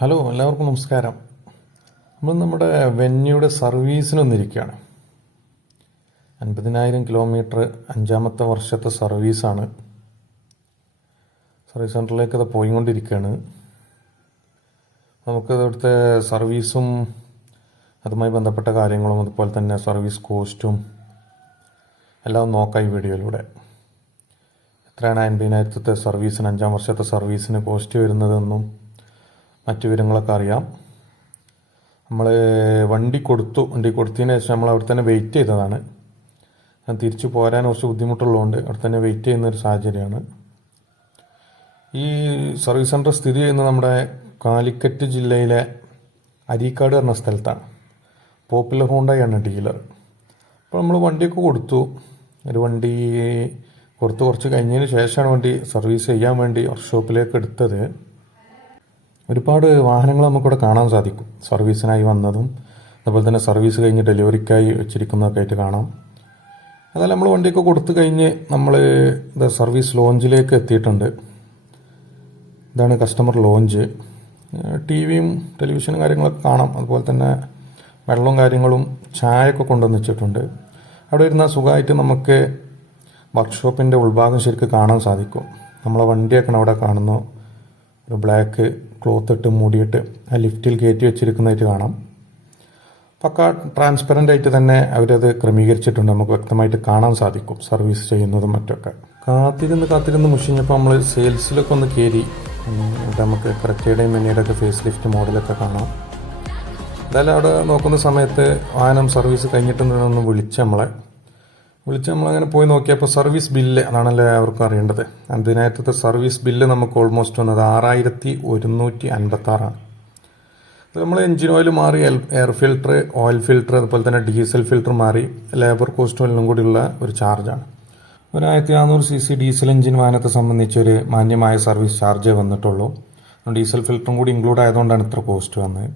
Hello, എല്ലാവർക്കും നമസ്കാരം. നമ്മൾ നമ്മുടെ വെന്യൂയുടെ സർവീസിനൊന്നിരിക്കുകയാണ്. 50,000 കിലോമീറ്റർ 5-ാമത്തെ വർഷത്തെ സർവീസാണ്. സർവീസ് സെൻറ്ററിലേക്ക് അത് പോയിക്കൊണ്ടിരിക്കുകയാണ്. നമുക്ക് ഇവിടുത്തെ സർവീസും അതുമായി ബന്ധപ്പെട്ട കാര്യങ്ങളും അതുപോലെ തന്നെ സർവീസ് കോസ്റ്റും എല്ലാം നോക്കാം ഈ വീഡിയോയിലൂടെ. എത്രയാണ് 50,000ത്തെ സർവീസിന് 5-ാം വർഷത്തെ സർവീസിന് കോസ്റ്റ് വരുന്നതെന്നും മറ്റു വിവരങ്ങളൊക്കെ അറിയാം. നമ്മൾ വണ്ടി കൊടുത്തതിന് ശേഷം നമ്മൾ അവിടെ തന്നെ വെയിറ്റ് ചെയ്തതാണ്. തിരിച്ചു പോരാൻ കുറച്ച് ബുദ്ധിമുട്ടുള്ളതുകൊണ്ട് അവിടെ തന്നെ വെയിറ്റ് ചെയ്യുന്നൊരു സാഹചര്യമാണ്. ഈ സർവീസ് സെൻറ്റർ സ്ഥിതി ചെയ്യുന്നത് നമ്മുടെ കാലിക്കറ്റ് ജില്ലയിലെ അരീക്കാട് എന്ന സ്ഥലത്താണ്. പോപ്പുലർ ഹോണ്ടയാണ് ഡീലർ. അപ്പോൾ നമ്മൾ വണ്ടിയൊക്കെ കൊടുത്തു. ഒരു വണ്ടി കൊടുത്ത് കുറച്ച് കഴിഞ്ഞതിന് ശേഷമാണ് വണ്ടി സർവീസ് ചെയ്യാൻ വേണ്ടി വർക്ക്ഷോപ്പിലേക്ക് എടുത്തത്. ഒരുപാട് വാഹനങ്ങൾ നമുക്കിവിടെ കാണാൻ സാധിക്കും. സർവീസിനായി വന്നതും അതുപോലെ തന്നെ സർവീസ് കഴിഞ്ഞ് ഡെലിവറിക്കായി വെച്ചിരിക്കുന്നതൊക്കെ ആയിട്ട് കാണാം. അതായത് നമ്മൾ വണ്ടിയൊക്കെ കൊടുത്തു കഴിഞ്ഞ് നമ്മൾ സർവീസ് ലോഞ്ചിലേക്ക് എത്തിയിട്ടുണ്ട്. ഇതാണ് കസ്റ്റമർ ലോഞ്ച്. ടിവിയും ടെലിവിഷനും കാര്യങ്ങളൊക്കെ കാണാം. അതുപോലെ തന്നെ വെള്ളവും കാര്യങ്ങളും ചായയൊക്കെ കൊണ്ടുവന്ന് വെച്ചിട്ടുണ്ട്. അവിടെ ഇരുന്നാൽ സുഖമായിട്ട് നമുക്ക് വർക്ക്ഷോപ്പിൻ്റെ ഉൾഭാഗം ശരിക്കും കാണാൻ സാധിക്കും. നമ്മളെ വണ്ടിയൊക്കെ അവിടെ കാണുന്നു. ഒരു ബ്ലാക്ക് ക്ലോത്ത് ഇട്ട് മൂടിയിട്ട് ആ ലിഫ്റ്റിൽ കയറ്റി വെച്ചിരിക്കുന്നതായിട്ട് കാണാം. പക്ക ട്രാൻസ്പെറൻ്റ് ആയിട്ട് തന്നെ അവരത് ക്രമീകരിച്ചിട്ടുണ്ട്. നമുക്ക് വ്യക്തമായിട്ട് കാണാൻ സാധിക്കും സർവീസ് ചെയ്യുന്നതും മറ്റൊക്കെ. കാത്തിരുന്ന് മുഷിഞ്ഞപ്പോൾ നമ്മൾ സെയിൽസിലൊക്കെ ഒന്ന് കയറി. നമുക്ക് ക്രെറ്റയുടെയും മെനിയുടെ ഒക്കെ ഫേസ് ലിഫ്റ്റ് മോഡലൊക്കെ കാണാം. എന്തായാലും അവിടെ നോക്കുന്ന സമയത്ത് വാഹനം സർവീസ് കഴിഞ്ഞിട്ടുണ്ടെന്ന് വിളിച്ച് നമ്മളങ്ങനെ പോയി നോക്കിയപ്പോൾ സർവീസ് ബില്ല്, അതാണല്ലോ എല്ലാവർക്കും അറിയേണ്ടത്. 50,000ത്തെ സർവീസ് ബില്ല് നമുക്ക് ഓൾമോസ്റ്റ് വന്നത് 6,156. അത് നമ്മൾ എൻജിൻ ഓയിൽ മാറി, എയർ ഫിൽറ്റർ, ഓയിൽ ഫിൽറ്റർ, അതുപോലെ തന്നെ ഡീസൽ ഫിൽറ്റർ മാറി, ലേബർ കോസ്റ്റും എല്ലാം കൂടിയുള്ള ഒരു ചാർജാണ്. ഒരു 1400 cc ഡീസൽ എഞ്ചിൻ വാഹനത്തെ സംബന്ധിച്ച് ഒരു മാന്യമായ സർവീസ് ചാർജേ വന്നിട്ടുള്ളൂ. ഡീസൽ ഫിൽറ്ററും കൂടി ഇൻക്ലൂഡ് ആയതുകൊണ്ടാണ് ഇത്ര കോസ്റ്റ് വന്നത്.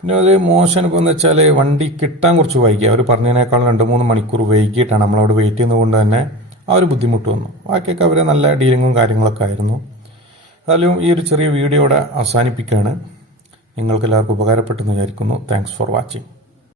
പിന്നെ ഒരു മോശം അനുഭവം എന്ന് വെച്ചാൽ വണ്ടി കിട്ടാൻ കുറച്ച് വൈകി. അവർ പറഞ്ഞതിനേക്കാൾ 2-3 മണിക്കൂർ വൈകിട്ടാണ് നമ്മളവിടെ വെയിറ്റ് ചെയ്യുന്നതുകൊണ്ട് തന്നെ ആ ഒരു ബുദ്ധിമുട്ട് വന്നു. ബാക്കിയൊക്കെ അവർ നല്ല ഡീലിങ്ങും കാര്യങ്ങളൊക്കെ ആയിരുന്നു. ഏതായാലും ഈ ഒരു ചെറിയ വീഡിയോ ഇവിടെ അവസാനിപ്പിക്കുകയാണ്. നിങ്ങൾക്ക് എല്ലാവർക്കും ഉപകാരപ്പെട്ടെന്ന് വിചാരിക്കുന്നു. Thanks for watching.